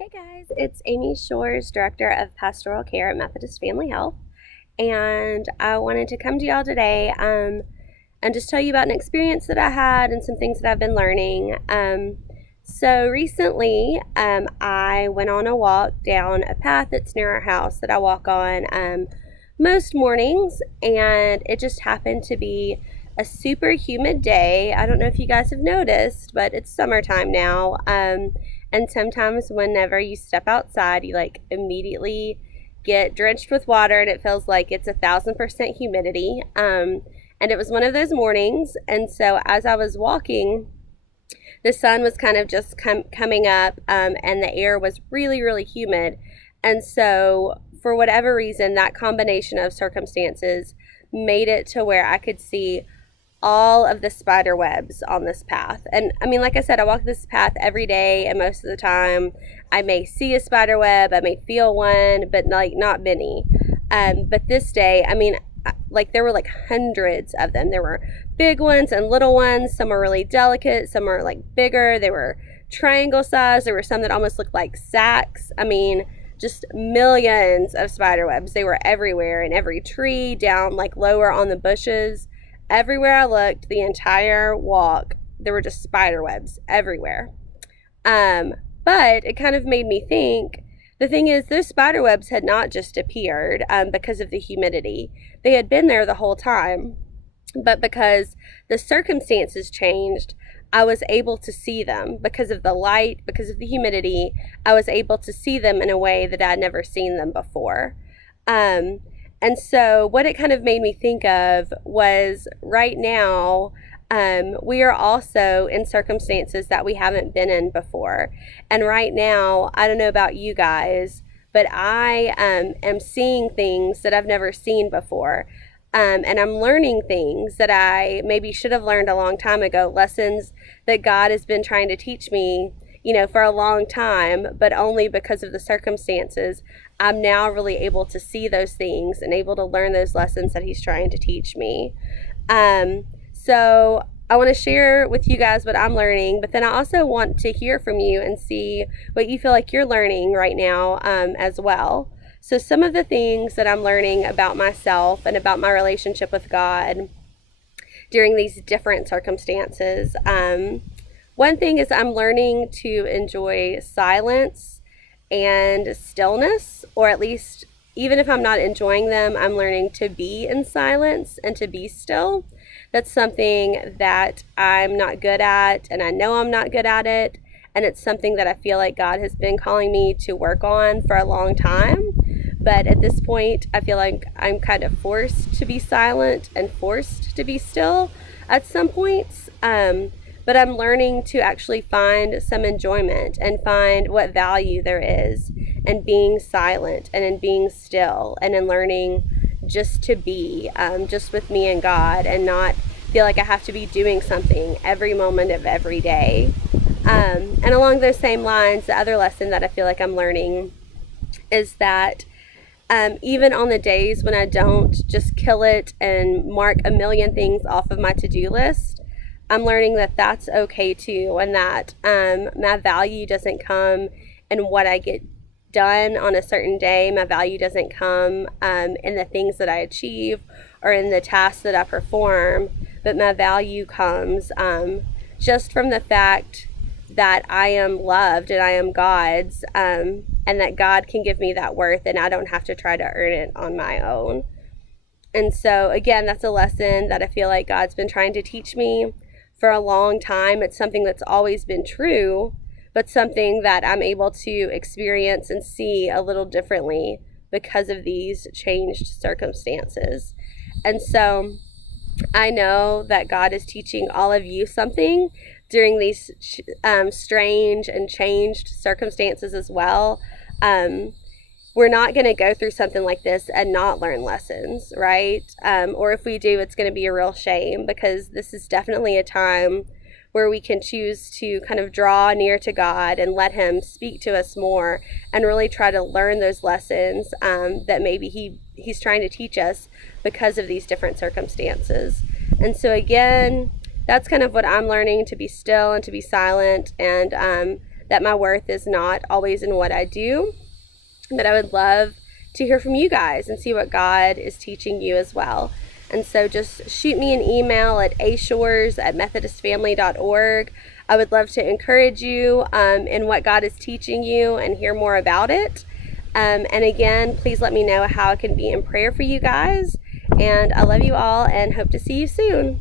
Hey guys, it's Amy Shores, Director of Pastoral Care at Methodist Family Health, and I wanted to come to y'all today and just tell you about an experience that I had and some things that I've been learning. So recently, I went on a walk down a path that's near our house that I walk on most mornings, and it just happened to be a super humid day. I don't know if you guys have noticed, but it's summertime now. And sometimes whenever you step outside, you like immediately get drenched with water and it feels like it's 1,000% humidity. And it was one of those mornings. And so as I was walking, the sun was kind of just coming up, and the air was really, really humid. And so for whatever reason, that combination of circumstances made it to where I could see all of the spider webs on this path. And I mean, like I said, I walk this path every day, and most of the time I may see a spider web, I may feel one, but like not many. But this day, I mean, like there were like hundreds of them. There were big ones and little ones. Some are really delicate, some are like bigger. They were triangle size. There were some that almost looked like sacks. I mean, just millions of spider webs. They were everywhere, in every tree, down like lower on the bushes. Everywhere I looked, the entire walk, there were just spider webs everywhere. But it kind of made me think, the thing is, those spider webs had not just appeared because of the humidity. They had been there the whole time. But because the circumstances changed, I was able to see them because of the light, because of the humidity. I was able to see them in a way that I'd never seen them before. And so what it kind of made me think of was right now, we are also in circumstances that we haven't been in before. And right now, I don't know about you guys, but I am seeing things that I've never seen before. And I'm learning things that I maybe should have learned a long time ago, lessons that God has been trying to teach me, for a long time, but only because of the circumstances. I'm now really able to see those things and able to learn those lessons that he's trying to teach me. So I want to share with you guys what I'm learning, but then I also want to hear from you and see what you feel like you're learning right now as well. So some of the things that I'm learning about myself and about my relationship with God during these different circumstances. One thing is I'm learning to enjoy silence and stillness, or at least even if I'm not enjoying them, I'm learning to be in silence and to be still. That's something that I'm not good at, and I know I'm not good at it, and it's something that I feel like God has been calling me to work on for a long time. But at this point, I feel like I'm kind of forced to be silent and forced to be still at some points. But I'm learning to actually find some enjoyment and find what value there is in being silent and in being still and in learning just to be, just with me and God, and not feel like I have to be doing something every moment of every day. And along those same lines, the other lesson that I feel like I'm learning is that even on the days when I don't just kill it and mark a million things off of my to-do list, I'm learning that that's okay too, and that my value doesn't come in what I get done on a certain day. My value doesn't come in the things that I achieve or in the tasks that I perform, but my value comes just from the fact that I am loved and I am God's, and that God can give me that worth and I don't have to try to earn it on my own. And so again, that's a lesson that I feel like God's been trying to teach me for a long time. It's something that's always been true, but something that I'm able to experience and see a little differently because of these changed circumstances. And so I know that God is teaching all of you something during these strange and changed circumstances as well. We're not going to go through something like this and not learn lessons, right? Or if we do, it's going to be a real shame, because this is definitely a time where we can choose to kind of draw near to God and let him speak to us more and really try to learn those lessons that maybe he's trying to teach us because of these different circumstances. And so again, that's kind of what I'm learning, to be still and to be silent and that my worth is not always in what I do. But I would love to hear from you guys and see what God is teaching you as well. And so just shoot me an email at ashores@methodistfamily.org. I would love to encourage you in what God is teaching you and hear more about it. And again, please let me know how I can be in prayer for you guys. And I love you all and hope to see you soon.